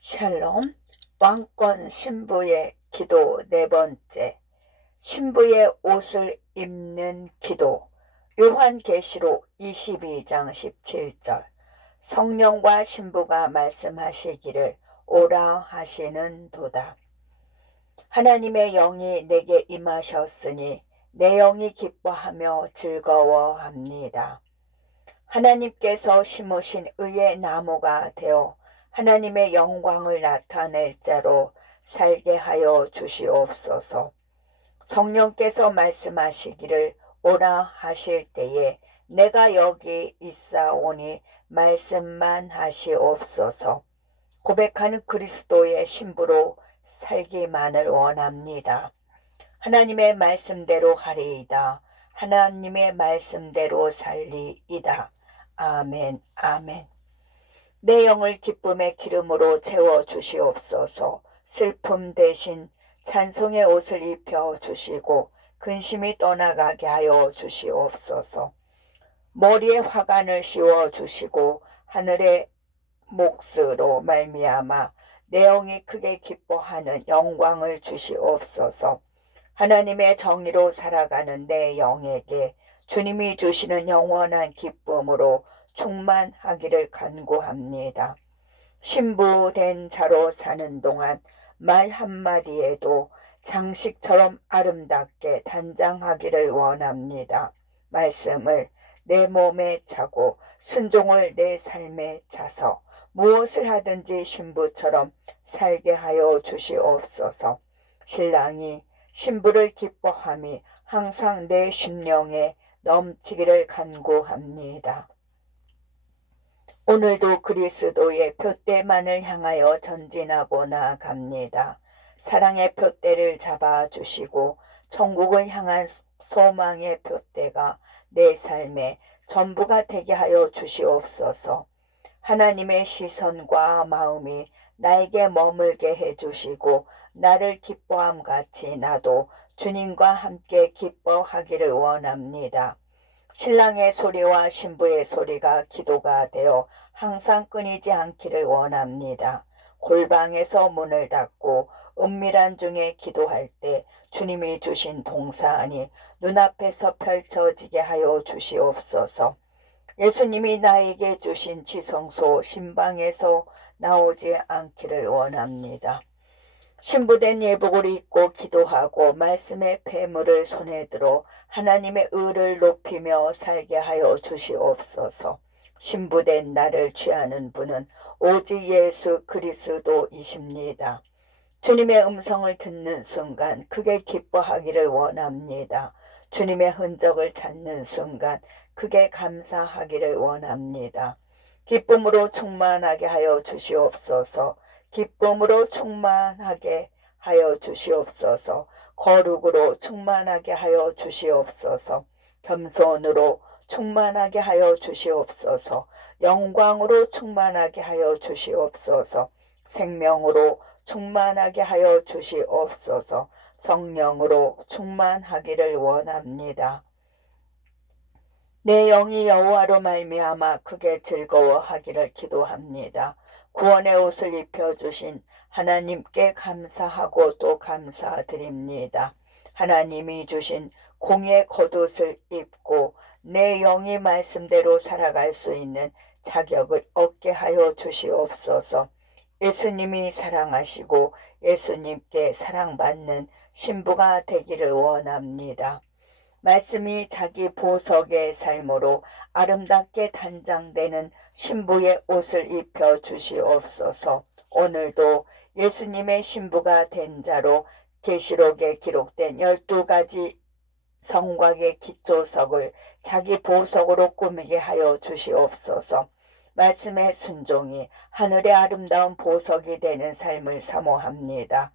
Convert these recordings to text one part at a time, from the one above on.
샬롬. 왕권 신부의 기도 네 번째. 신부의 옷을 입는 기도. 요한계시록 22장 17절. 성령과 신부가 말씀하시기를 오라 하시는 도다. 하나님의 영이 내게 임하셨으니 내 영이 기뻐하며 즐거워합니다. 하나님께서 심으신 의의 나무가 되어 하나님의 영광을 나타낼 자로 살게 하여 주시옵소서. 성령께서 말씀하시기를 오라 하실 때에 내가 여기 있사오니 말씀만 하시옵소서. 고백하는 그리스도의 신부로 살기만을 원합니다. 하나님의 말씀대로 하리이다. 하나님의 말씀대로 살리이다. 아멘, 아멘. 내 영을 기쁨의 기름으로 채워주시옵소서. 슬픔 대신 찬송의 옷을 입혀주시고 근심이 떠나가게 하여 주시옵소서. 머리에 화관을 씌워주시고 하늘의 몫으로 말미암아 내 영이 크게 기뻐하는 영광을 주시옵소서. 하나님의 정의로 살아가는 내 영에게 주님이 주시는 영원한 기쁨으로 충만하기를 간구합니다. 신부된 자로 사는 동안 말 한마디에도 장식처럼 아름답게 단장하기를 원합니다. 말씀을 내 몸에 차고 순종을 내 삶에 차서 무엇을 하든지 신부처럼 살게 하여 주시옵소서. 신랑이 신부를 기뻐함이 항상 내 심령에 넘치기를 간구합니다. 오늘도 그리스도의 표대만을 향하여 전진하고 나아갑니다. 사랑의 표대를 잡아주시고 천국을 향한 소망의 표대가 내 삶의 전부가 되게 하여 주시옵소서. 하나님의 시선과 마음이 나에게 머물게 해주시고 나를 기뻐함 같이 나도 주님과 함께 기뻐하기를 원합니다. 신랑의 소리와 신부의 소리가 기도가 되어 항상 끊이지 않기를 원합니다. 골방에서 문을 닫고 은밀한 중에 기도할 때 주님이 주신 동사안이 눈앞에서 펼쳐지게 하여 주시옵소서. 예수님이 나에게 주신 지성소 신방에서 나오지 않기를 원합니다. 신부된 예복을 입고 기도하고 말씀의 폐물을 손에 들어 하나님의 의를 높이며 살게 하여 주시옵소서. 신부된 나를 취하는 분은 오직 예수 그리스도이십니다. 주님의 음성을 듣는 순간 크게 기뻐하기를 원합니다. 주님의 흔적을 찾는 순간 크게 감사하기를 원합니다. 기쁨으로 충만하게 하여 주시옵소서. 기쁨으로 충만하게 하여 주시옵소서. 거룩으로 충만하게 하여 주시옵소서. 겸손으로 충만하게 하여 주시옵소서. 영광으로 충만하게 하여 주시옵소서. 생명으로 충만하게 하여 주시옵소서. 성령으로 충만하기를 원합니다. 내 영이 여호와로 말미암아 크게 즐거워하기를 기도합니다. 구원의 옷을 입혀주신 하나님께 감사하고 또 감사드립니다. 하나님이 주신 공의 겉옷을 입고 내 영이 말씀대로 살아갈 수 있는 자격을 얻게 하여 주시옵소서. 예수님이 사랑하시고 예수님께 사랑받는 신부가 되기를 원합니다. 말씀이 자기 보석의 삶으로 아름답게 단장되는 신부의 옷을 입혀 주시옵소서. 오늘도 예수님의 신부가 된 자로 계시록에 기록된 12가지 성곽의 기초석을 자기 보석으로 꾸미게 하여 주시옵소서. 말씀의 순종이 하늘의 아름다운 보석이 되는 삶을 사모합니다.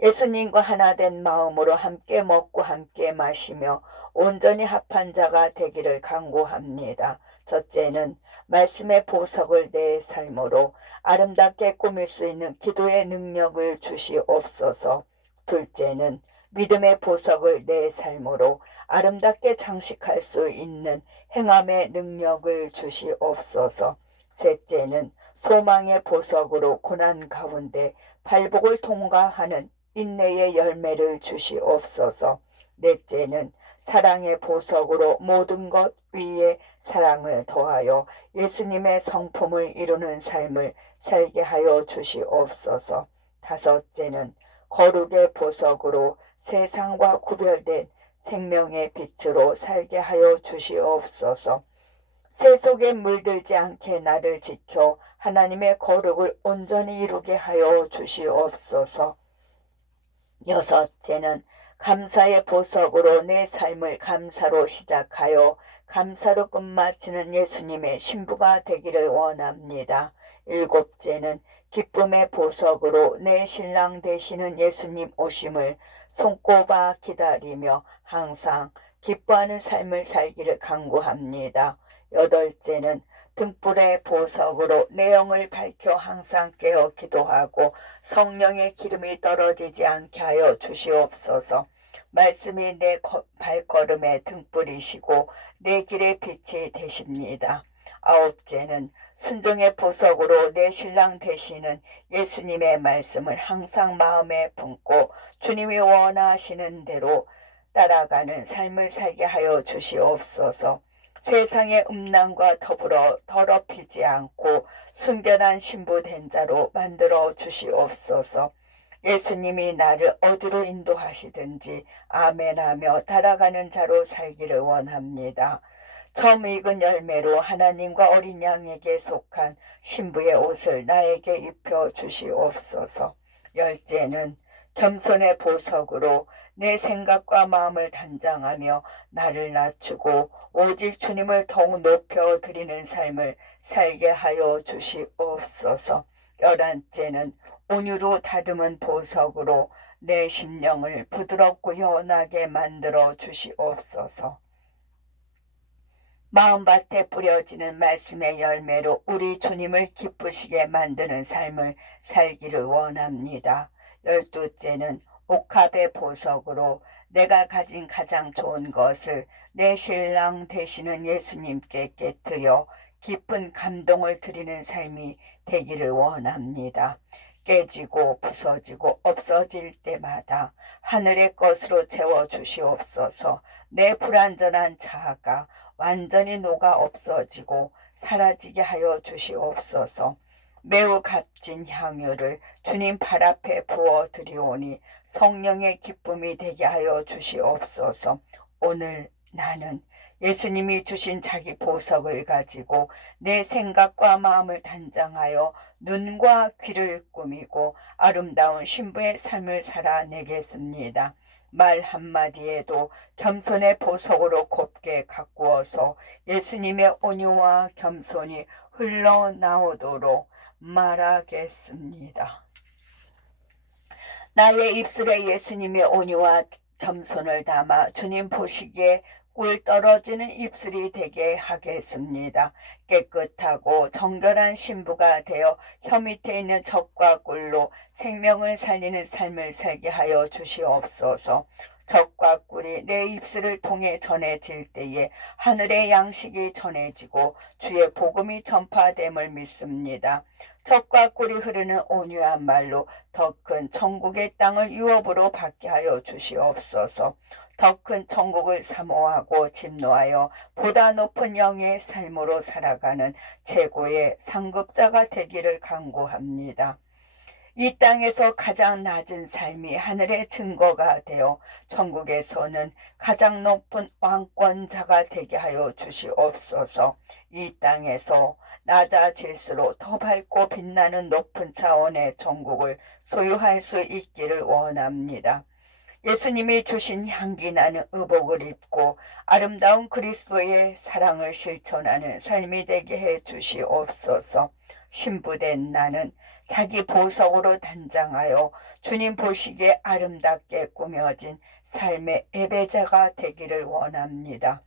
예수님과 하나된 마음으로 함께 먹고 함께 마시며 온전히 합한 자가 되기를 간구합니다. 첫째는 말씀의 보석을 내 삶으로 아름답게 꾸밀 수 있는 기도의 능력을 주시옵소서. 둘째는 믿음의 보석을 내 삶으로 아름답게 장식할 수 있는 행함의 능력을 주시옵소서. 셋째는 소망의 보석으로 고난 가운데 발복을 통과하는 인내의 열매를 주시옵소서. 넷째는 사랑의 보석으로 모든 것 위에 사랑을 더하여 예수님의 성품을 이루는 삶을 살게 하여 주시옵소서. 다섯째는 거룩의 보석으로 세상과 구별된 생명의 빛으로 살게 하여 주시옵소서. 세속에 물들지 않게 나를 지켜 하나님의 거룩을 온전히 이루게 하여 주시옵소서. 여섯째는 감사의 보석으로 내 삶을 감사로 시작하여 감사로 끝마치는 예수님의 신부가 되기를 원합니다. 일곱째는 기쁨의 보석으로 내 신랑 되시는 예수님 오심을 손꼽아 기다리며 항상 기뻐하는 삶을 살기를 간구합니다. 여덟째는 등불의 보석으로 내 영을 밝혀 항상 깨어 기도하고 성령의 기름이 떨어지지 않게 하여 주시옵소서. 말씀이 내 발걸음의 등불이시고 내 길의 빛이 되십니다. 아홉째는 순종의 보석으로 내 신랑 되시는 예수님의 말씀을 항상 마음에 품고 주님이 원하시는 대로 따라가는 삶을 살게 하여 주시옵소서. 세상의 음란과 더불어 더럽히지 않고 순결한 신부 된 자로 만들어 주시옵소서. 예수님이 나를 어디로 인도하시든지 아멘하며 따라가는 자로 살기를 원합니다. 처음 익은 열매로 하나님과 어린 양에게 속한 신부의 옷을 나에게 입혀 주시옵소서. 열째는 겸손의 보석으로 내 생각과 마음을 단장하며 나를 낮추고 오직 주님을 더욱 높여 드리는 삶을 살게 하여 주시옵소서. 열한째는 온유로 다듬은 보석으로 내 심령을 부드럽고 연하게 만들어 주시옵소서. 마음밭에 뿌려지는 말씀의 열매로 우리 주님을 기쁘시게 만드는 삶을 살기를 원합니다. 열두째는 옥합의 보석으로 내가 가진 가장 좋은 것을 내 신랑 되시는 예수님께 깨뜨려 깊은 감동을 드리는 삶이 되기를 원합니다. 깨지고 부서지고 없어질 때마다 하늘의 것으로 채워주시옵소서. 내 불완전한 자아가 완전히 녹아 없어지고 사라지게 하여 주시옵소서. 매우 값진 향유를 주님 발 앞에 부어 드리오니 성령의 기쁨이 되게 하여 주시옵소서. 오늘 나는 예수님이 주신 자기 보석을 가지고 내 생각과 마음을 단장하여 눈과 귀를 꾸미고 아름다운 신부의 삶을 살아내겠습니다. 말 한마디에도 겸손의 보석으로 곱게 가꾸어서 예수님의 온유와 겸손이 흘러나오도록 말하겠습니다. 나의 입술에 예수님의 온유와 겸손을 담아 주님 보시기에 꿀 떨어지는 입술이 되게 하겠습니다. 깨끗하고 정결한 신부가 되어 혀 밑에 있는 적과 꿀로 생명을 살리는 삶을 살게 하여 주시옵소서. 적과 꿀이 내 입술을 통해 전해질 때에 하늘의 양식이 전해지고 주의 복음이 전파됨을 믿습니다. 적과 꿀이 흐르는 온유한 말로 더 큰 천국의 땅을 유업으로 받게 하여 주시옵소서. 더 큰 천국을 사모하고 진노하여 보다 높은 영의 삶으로 살아가는 최고의 상급자가 되기를 간구합니다. 이 땅에서 가장 낮은 삶이 하늘의 증거가 되어 천국에서는 가장 높은 왕권자가 되게 하여 주시옵소서. 이 땅에서 낮아질수록 더 밝고 빛나는 높은 차원의 천국을 소유할 수 있기를 원합니다. 예수님이 주신 향기 나는 의복을 입고 아름다운 그리스도의 사랑을 실천하는 삶이 되게 해 주시옵소서. 신부된 나는 자기 보석으로 단장하여 주님 보시기에 아름답게 꾸며진 삶의 예배자가 되기를 원합니다.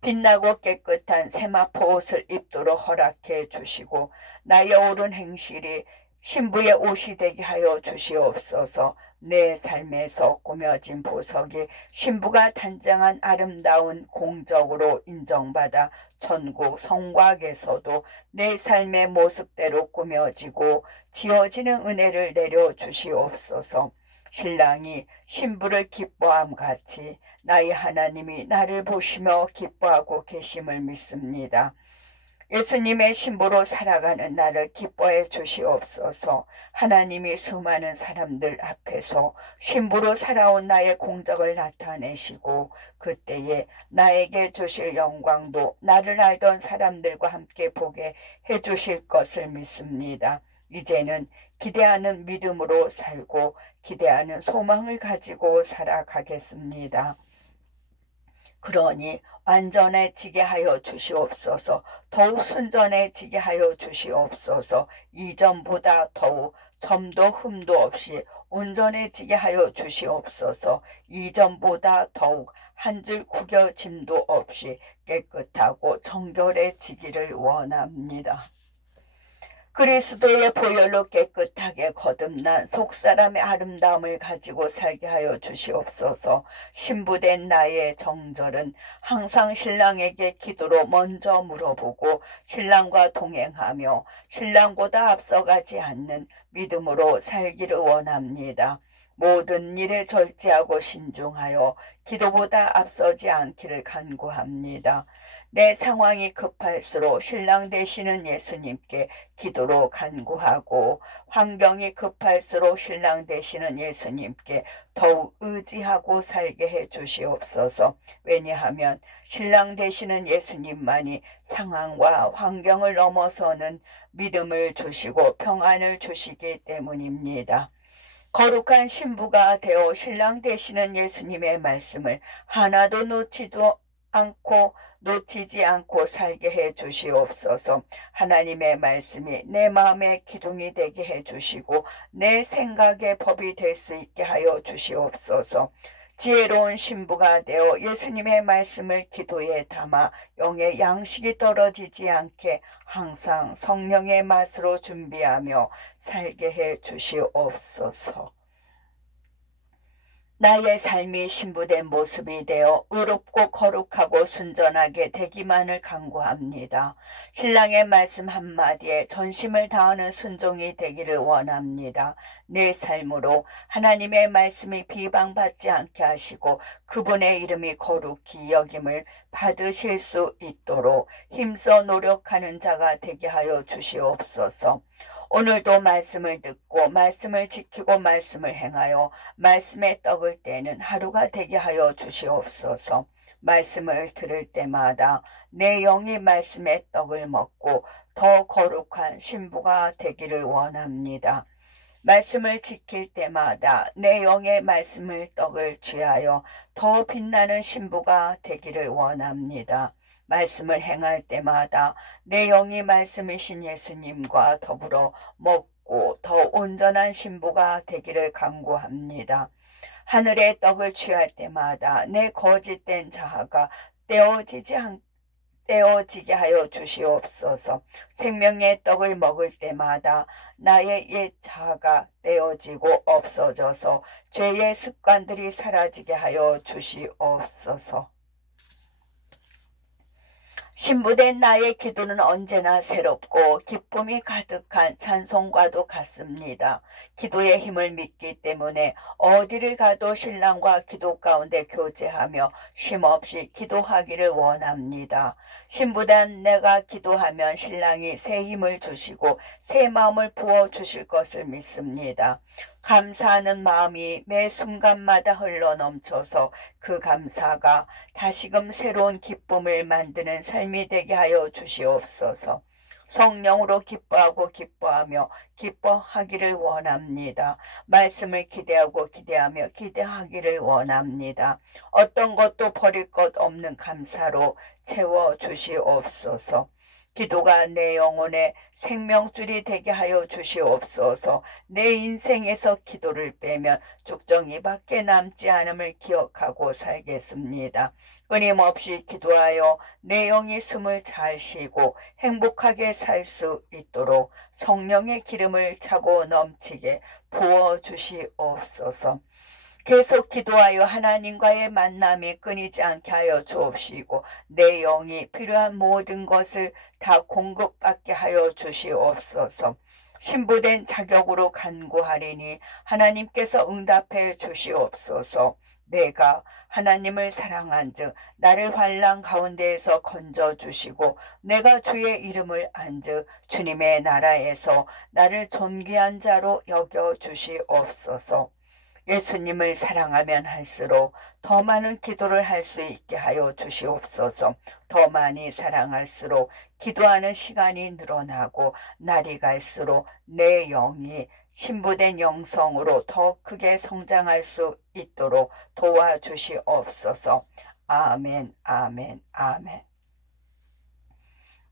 빛나고 깨끗한 세마포 옷을 입도록 허락해 주시고 나의 옳은 행실이 신부의 옷이 되게 하여 주시옵소서. 내 삶에서 꾸며진 보석이 신부가 단장한 아름다운 공적으로 인정받아 전국 성곽에서도 내 삶의 모습대로 꾸며지고 지어지는 은혜를 내려 주시옵소서. 신랑이 신부를 기뻐함 같이 나의 하나님이 나를 보시며 기뻐하고 계심을 믿습니다. 예수님의 신부로 살아가는 나를 기뻐해 주시옵소서. 하나님이 수많은 사람들 앞에서 신부로 살아온 나의 공적을 나타내시고 그때에 나에게 주실 영광도 나를 알던 사람들과 함께 보게 해주실 것을 믿습니다. 이제는 기대하는 믿음으로 살고 기대하는 소망을 가지고 살아가겠습니다. 그러니 완전해지게 하여 주시옵소서. 더욱 순전해지게 하여 주시옵소서. 이전보다 더욱 점도 흠도 없이 온전해지게 하여 주시옵소서. 이전보다 더욱 한 줄 구겨짐도 없이 깨끗하고 정결해지기를 원합니다. 그리스도의 보혈로 깨끗하게 거듭난 속사람의 아름다움을 가지고 살게 하여 주시옵소서. 신부된 나의 정절은 항상 신랑에게 기도로 먼저 물어보고 신랑과 동행하며 신랑보다 앞서가지 않는 믿음으로 살기를 원합니다. 모든 일에 절제하고 신중하여 기도보다 앞서지 않기를 간구합니다. 내 상황이 급할수록 신랑 되시는 예수님께 기도로 간구하고 환경이 급할수록 신랑 되시는 예수님께 더욱 의지하고 살게 해 주시옵소서. 왜냐하면 신랑 되시는 예수님만이 상황과 환경을 넘어서는 믿음을 주시고 평안을 주시기 때문입니다. 거룩한 신부가 되어 신랑 되시는 예수님의 말씀을 하나도 놓치지 않고 살게 해 주시옵소서. 하나님의 말씀이 내 마음의 기둥이 되게 해 주시고 내 생각의 법이 될 수 있게 하여 주시옵소서. 지혜로운 신부가 되어 예수님의 말씀을 기도에 담아 영의 양식이 떨어지지 않게 항상 성령의 맛으로 준비하며 살게 해 주시옵소서. 나의 삶이 신부된 모습이 되어 의롭고 거룩하고 순전하게 되기만을 간구합니다. 신랑의 말씀 한마디에 전심을 다하는 순종이 되기를 원합니다. 내 삶으로 하나님의 말씀이 비방받지 않게 하시고 그분의 이름이 거룩히 여김을 받으실 수 있도록 힘써 노력하는 자가 되게 하여 주시옵소서. 오늘도 말씀을 듣고 말씀을 지키고 말씀을 행하여 말씀의 떡을 떼는 하루가 되게 하여 주시옵소서. 말씀을 들을 때마다 내 영이 말씀의 떡을 먹고 더 거룩한 신부가 되기를 원합니다. 말씀을 지킬 때마다 내 영의 말씀을 떡을 취하여 더 빛나는 신부가 되기를 원합니다. 말씀을 행할 때마다 내 영이 말씀이신 예수님과 더불어 먹고 더 온전한 신부가 되기를 간구합니다. 하늘의 떡을 취할 때마다 내 거짓된 자아가 떼어지게 하여 주시옵소서. 생명의 떡을 먹을 때마다 나의 옛 자아가 떼어지고 없어져서 죄의 습관들이 사라지게 하여 주시옵소서. 신부된 나의 기도는 언제나 새롭고 기쁨이 가득한 찬송과도 같습니다. 기도의 힘을 믿기 때문에 어디를 가도 신랑과 기도 가운데 교제하며 쉼없이 기도하기를 원합니다. 신부된 내가 기도하면 신랑이 새 힘을 주시고 새 마음을 부어주실 것을 믿습니다. 감사하는 마음이 매 순간마다 흘러넘쳐서 그 감사가 다시금 새로운 기쁨을 만드는 삶이 되게 하여 주시옵소서. 성령으로 기뻐하며 기뻐하기를 원합니다. 말씀을 기대하고 기대하며 기대하기를 원합니다. 어떤 것도 버릴 것 없는 감사로 채워 주시옵소서. 기도가 내 영혼의 생명줄이 되게 하여 주시옵소서. 내 인생에서 기도를 빼면 죽정이밖에 남지 않음을 기억하고 살겠습니다. 끊임없이 기도하여 내 영이 숨을 잘 쉬고 행복하게 살 수 있도록 성령의 기름을 차고 넘치게 부어주시옵소서. 계속 기도하여 하나님과의 만남이 끊이지 않게 하여 주옵시고 내 영이 필요한 모든 것을 다 공급받게 하여 주시옵소서. 신부된 자격으로 간구하리니 하나님께서 응답해 주시옵소서. 내가 하나님을 사랑한즉 나를 환난 가운데에서 건져주시고 내가 주의 이름을 안즉 주님의 나라에서 나를 존귀한 자로 여겨주시옵소서. 예수님을 사랑하면 할수록 더 많은 기도를 할 수 있게 하여 주시옵소서. 더 많이 사랑할수록 기도하는 시간이 늘어나고 날이 갈수록 내 영이 신부된 영성으로 더 크게 성장할 수 있도록 도와주시옵소서. 아멘, 아멘, 아멘.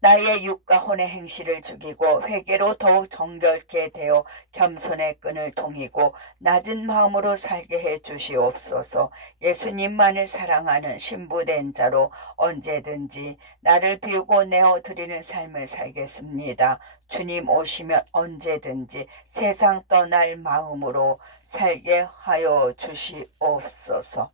나의 육과 혼의 행실을 죽이고 회개로 더욱 정결케 되어 겸손의 끈을 동이고 낮은 마음으로 살게 해 주시옵소서. 예수님만을 사랑하는 신부된 자로 언제든지 나를 비우고 내어드리는 삶을 살겠습니다. 주님 오시면 언제든지 세상 떠날 마음으로 살게 하여 주시옵소서.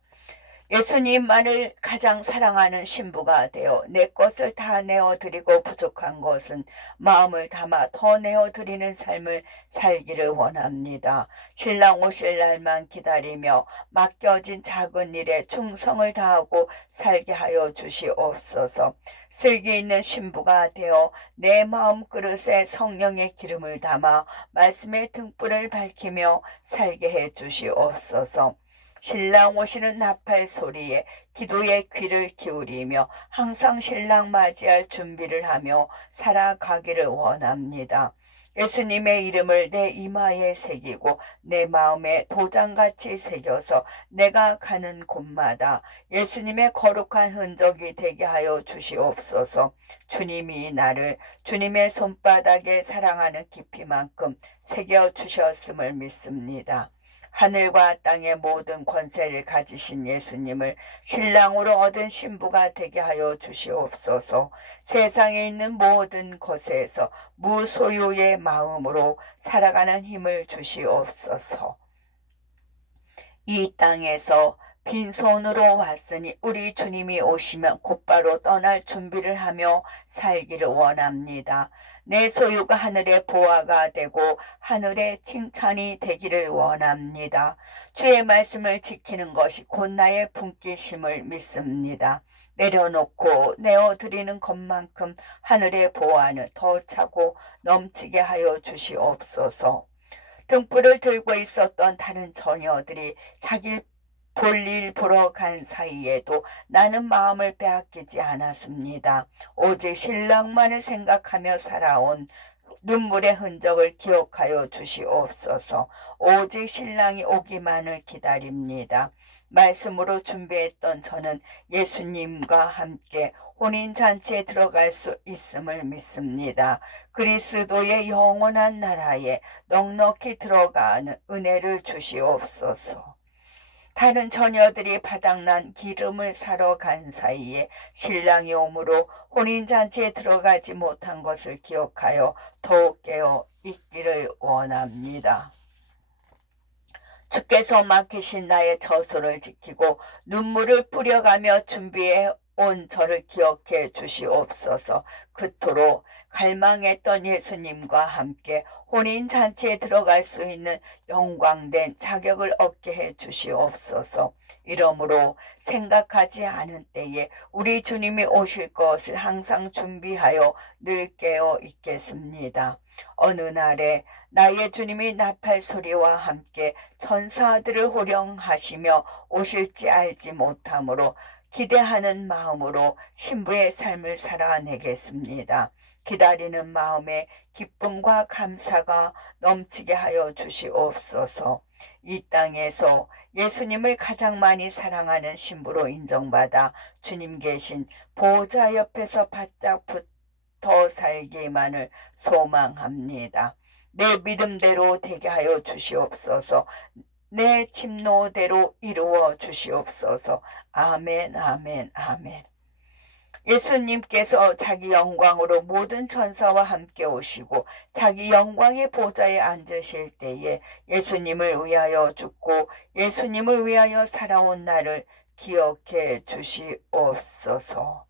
예수님만을 가장 사랑하는 신부가 되어 내 것을 다 내어드리고 부족한 것은 마음을 담아 더 내어드리는 삶을 살기를 원합니다. 신랑 오실 날만 기다리며 맡겨진 작은 일에 충성을 다하고 살게 하여 주시옵소서. 슬기 있는 신부가 되어 내 마음 그릇에 성령의 기름을 담아 말씀의 등불을 밝히며 살게 해 주시옵소서. 신랑 오시는 나팔 소리에 기도의 귀를 기울이며 항상 신랑 맞이할 준비를 하며 살아가기를 원합니다. 예수님의 이름을 내 이마에 새기고 내 마음에 도장같이 새겨서 내가 가는 곳마다 예수님의 거룩한 흔적이 되게 하여 주시옵소서. 주님이 나를 주님의 손바닥에 사랑하는 깊이만큼 새겨주셨음을 믿습니다. 하늘과 땅의 모든 권세를 가지신 예수님을 신랑으로 얻은 신부가 되게 하여 주시옵소서. 세상에 있는 모든 것에서 무소유의 마음으로 살아가는 힘을 주시옵소서. 이 땅에서 빈손으로 왔으니 우리 주님이 오시면 곧바로 떠날 준비를 하며 살기를 원합니다. 내 소유가 하늘의 보화가 되고 하늘의 칭찬이 되기를 원합니다. 주의 말씀을 지키는 것이 곧 나의 분깃임을 믿습니다. 내려놓고 내어드리는 것만큼 하늘의 보화는 더 차고 넘치게 하여 주시옵소서. 등불을 들고 있었던 다른 처녀들이 자기 볼일 보러 간 사이에도 나는 마음을 빼앗기지 않았습니다. 오직 신랑만을 생각하며 살아온 눈물의 흔적을 기억하여 주시옵소서. 오직 신랑이 오기만을 기다립니다. 말씀으로 준비했던 저는 예수님과 함께 혼인잔치에 들어갈 수 있음을 믿습니다. 그리스도의 영원한 나라에 넉넉히 들어가는 은혜를 주시옵소서. 다른 처녀들이 바닥난 기름을 사러 간 사이에 신랑이 오므로 혼인잔치에 들어가지 못한 것을 기억하여 더욱 깨어 있기를 원합니다. 주께서 맡기신 나의 처소를 지키고 눈물을 뿌려가며 준비해 온 저를 기억해 주시옵소서. 그토록 갈망했던 예수님과 함께 혼인잔치에 들어갈 수 있는 영광된 자격을 얻게 해 주시옵소서. 이러므로 생각하지 않은 때에 우리 주님이 오실 것을 항상 준비하여 늘 깨어 있겠습니다. 어느 날에 나의 주님이 나팔 소리와 함께 천사들을 호령하시며 오실지 알지 못하므로 기대하는 마음으로 신부의 삶을 살아내겠습니다. 기다리는 마음에 기쁨과 감사가 넘치게 하여 주시옵소서. 이 땅에서 예수님을 가장 많이 사랑하는 신부로 인정받아 주님 계신 보호자 옆에서 바짝 붙어 더 살기만을 소망합니다. 내 믿음대로 되게 하여 주시옵소서. 내 침노대로 이루어 주시옵소서. 아멘, 아멘, 아멘. 예수님께서 자기 영광으로 모든 천사와 함께 오시고 자기 영광의 보좌에 앉으실 때에 예수님을 위하여 죽고 예수님을 위하여 살아온 나를 기억해 주시옵소서.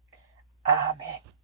아멘.